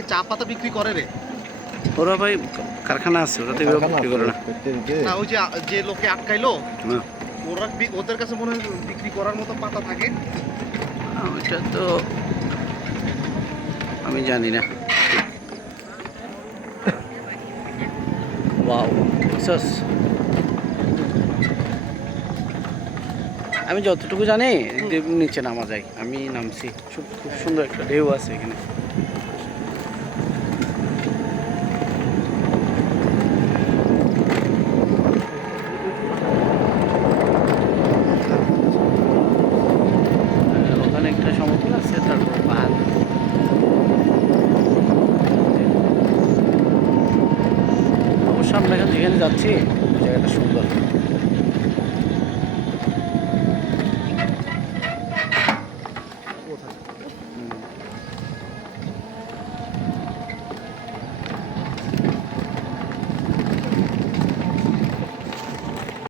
থেকে চা পাতা বিক্রি করে রে? ওরা ভাই কারখানা আছে, ওরা তো এভাবে বিক্রি করে না। না ওই যে যে লোকে আটকাইলো না ওরা ওদের কাছে মনে হয় বিক্রি করার মতো পাতা থাকে। ওইটা তো আমি জানি না। ওয়াও, বুঝছস? আমি যতটুকু জানি নিচে নামা যায়, আমি নামছি। খুব খুব সুন্দর একটা ঢেউ আছে এখানে। ওখানে একটা সমতল আছে, তারপর পাহাড়। অবশ্য আমরা এখানে যেখানে যাচ্ছি ওই জায়গাটা সুন্দর।